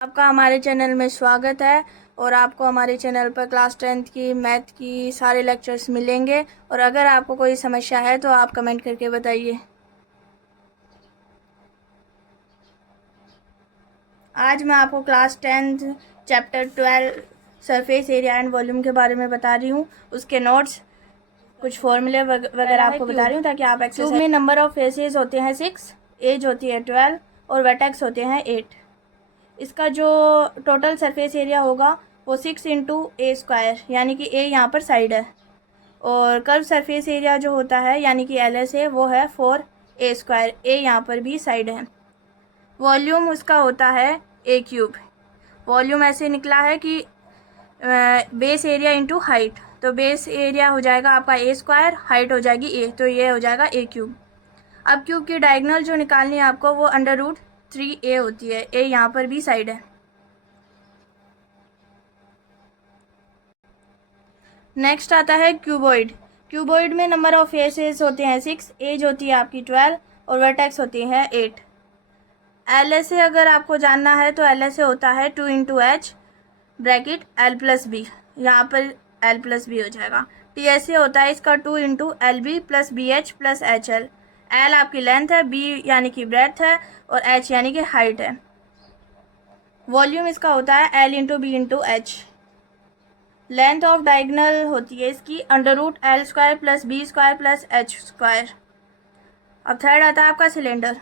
आपका हमारे चैनल में स्वागत है और आपको हमारे चैनल पर क्लास 10th की मैथ की सारे लेक्चर्स मिलेंगे। और अगर आपको कोई समस्या है तो आप कमेंट करके बताइए। आज मैं आपको class 10th chapter 12 surface area and volume के बारे में बता रही हूँ। उसके नोट्स, कुछ फॉर्मूले वगैरह आपको बता रही हूँ ताकि आप एक्सरसाइज। क्यूब में नंबर ऑफ फेसेस होते हैं 6, एज होती है 12 और वर्टेक्स होते हैं 8। इसका जो टोटल सरफेस एरिया होगा वो 6 इंटू ए स्क्वायर, यानी कि ए यहाँ पर साइड है, और कर्व सरफेस एरिया जो होता है यानी कि एल एस है वो है 4 ए स्क्वायर, ए यहाँ पर भी साइड है। वॉल्यूम उसका होता है ए क्यूब। वॉल्यूम ऐसे निकला है कि बेस एरिया इंटू हाइट, तो बेस एरिया हो जाएगा आपका ए स्क्वायर, हाइट हो जाएगी ए, तो ये हो जाएगा ए क्यूब। अब क्यूब की डायगोनल जो निकालनी है आपको वो √3a होती है, ए यहाँ पर भी साइड है। नेक्स्ट आता है क्यूबॉइड। क्यूबॉइड में नंबर ऑफ फेसेस होते हैं 6, एज होती है आपकी 12 और वर्टेक्स होती है 8। एल एस ए अगर आपको जानना है तो एल एस ए होता है 2 into H bracket L plus B, यहाँ पर एल प्लस बी हो जाएगा। टी एस ए होता है इसका 2 into L B plus B H plus H L. L आपकी लेंथ है, बी यानी कि ब्रेथ है और एच यानी कि हाइट है। वॉल्यूम इसका होता है L into B into H. Length of diagonal होती है इसकी √L² plus B² plus H²। अब थर्ड आता है आपका सिलेंडर।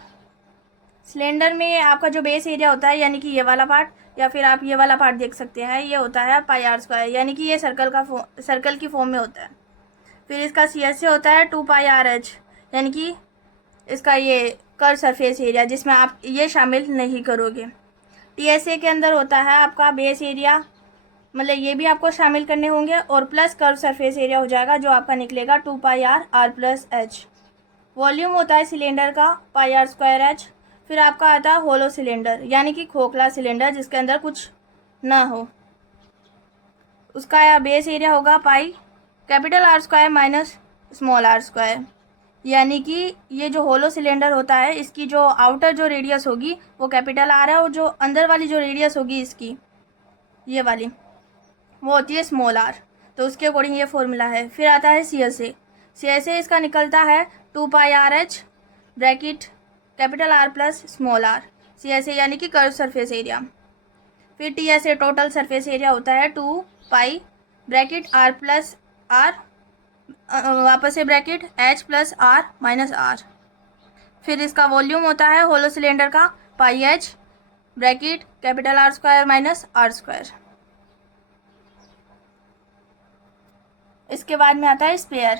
सिलेंडर में आपका जो बेस एरिया होता है यानी कि ये वाला पार्ट, या फिर आप ये वाला पार्ट देख सकते हैं, ये होता है πr², यानी कि ये सर्कल की फॉर्म में होता है। फिर इसका CSA होता है 2πRH, यानी कि इसका ये कर्व सरफेस एरिया, जिसमें आप ये शामिल नहीं करोगे। TSA के अंदर होता है आपका बेस एरिया, मतलब ये भी आपको शामिल करने होंगे, और प्लस कर्व सरफेस एरिया हो जाएगा जो आपका निकलेगा 2πr प्लस h। वॉल्यूम होता है सिलेंडर का πr²h। फिर आपका आता है होलो सिलेंडर, यानी कि खोखला सिलेंडर जिसके अंदर कुछ ना हो, उसका बेस एरिया होगा πR² माइनस r², यानी कि ये जो होलो सिलेंडर होता है इसकी जो आउटर जो रेडियस होगी वो R है, और जो अंदर वाली जो रेडियस होगी इसकी, ये वाली, वो होती है r, तो उसके अकॉर्डिंग ये फॉर्मूला है। फिर आता है CSA। CSA इसका निकलता है 2πRH bracket R plus r, CSA यानी कि कर्व सरफेस एरिया। फिर TSA टोटल सरफेस एरिया होता है 2π ब्रैकेट R प्लस r, वापस से bracket H plus r minus r। फिर इसका वॉल्यूम होता है होलो सिलेंडर का πH bracket R² minus r²। इसके बाद में आता है स्पेयर।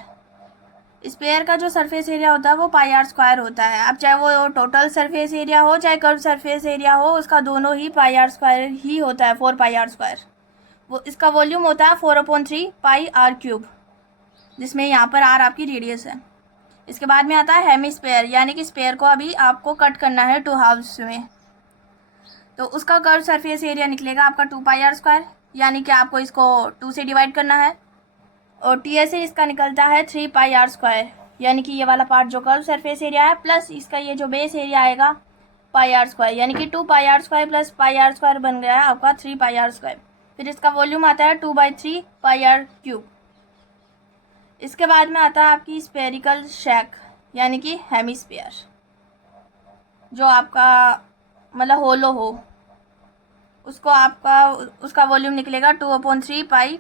स्पेयर का जो सरफेस एरिया होता है वो πr² होता है। अब चाहे वो टोटल सरफेस एरिया हो चाहे कर्व सरफेस एरिया हो, उसका दोनों ही πr² ही होता है, 4πr²। वो इसका वॉल्यूम होता है 4/3 πr³, जिसमें यहाँ पर r आपकी रेडियस है। इसके बाद में आता है हेमी स्पेयर, यानी कि स्पेयर को अभी आपको कट करना है 2 हाफ्स में, तो उसका कर्व सरफेस एरिया निकलेगा आपका 2πr², यानी कि आपको इसको 2 से डिवाइड करना है। और TSA इसका निकलता है 3πr², यानी कि ये वाला पार्ट जो कर्व सरफेस एरिया है प्लस इसका ये जो बेस एरिया आएगा πr², यानी कि 2πr² प्लस πr² बन गया है आपका 3πr²। फिर इसका वॉल्यूम आता है 2/3 πr³। इसके बाद में आता है आपकी स्पेरिकल शैक, यानी कि हेमीस्फीयर, जो आपका मतलब होलो हो, उसको आपका उसका वॉल्यूम निकलेगा 2/3 पाई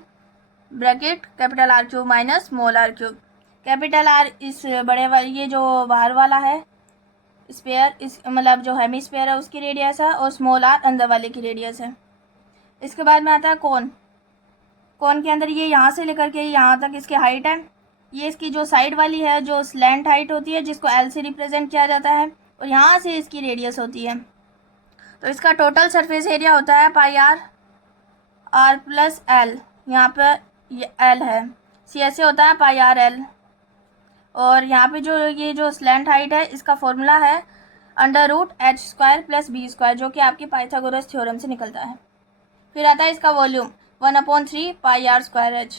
bracket R³ minus r³। R इस बड़े वाले, ये जो बाहर वाला है स्पेयर, इस मतलब जो हेमीस्फीयर है उसकी रेडियस है, और r अंदर वाले की रेडियस है। इसके बाद में आता है कोन। कोन के अंदर ये यहाँ से लेकर के यहाँ तक इसकी हाइट है, ये इसकी जो साइड वाली है जो स्लैंट हाइट होती है जिसको L से रिप्रेजेंट किया जाता है, और यहाँ से इसकी रेडियस होती है। तो इसका टोटल सरफेस एरिया होता है πr प्लस l, यहाँ पर ये l है। CSA होता है πrl, और यहाँ पे जो ये जो स्लैंट हाइट है इसका फॉर्मूला है √H² प्लस B², जो कि आपकी पाइथागोरस थ्योरम से निकलता है। फिर आता है इसका वॉल्यूम 1/3 πr²h,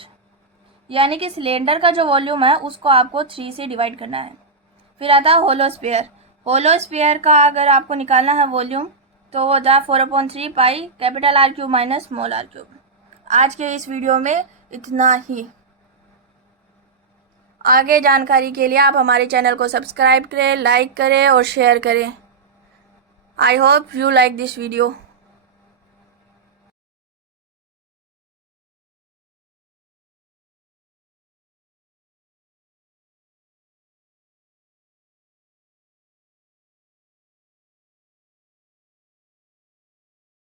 यानी कि सिलेंडर का जो वॉल्यूम है उसको आपको 3 से डिवाइड करना है। फिर आता है होलो स्फीयर। होलो स्फीयर का अगर आपको निकालना है वॉल्यूम, तो वो होता है 4/3 pi capital R cube minus small r cube. आज के इस वीडियो में इतना ही। आगे जानकारी के लिए आप हमारे चैनल को सब्सक्राइब करें, लाइक करें और शेयर करें। I hope you like this video.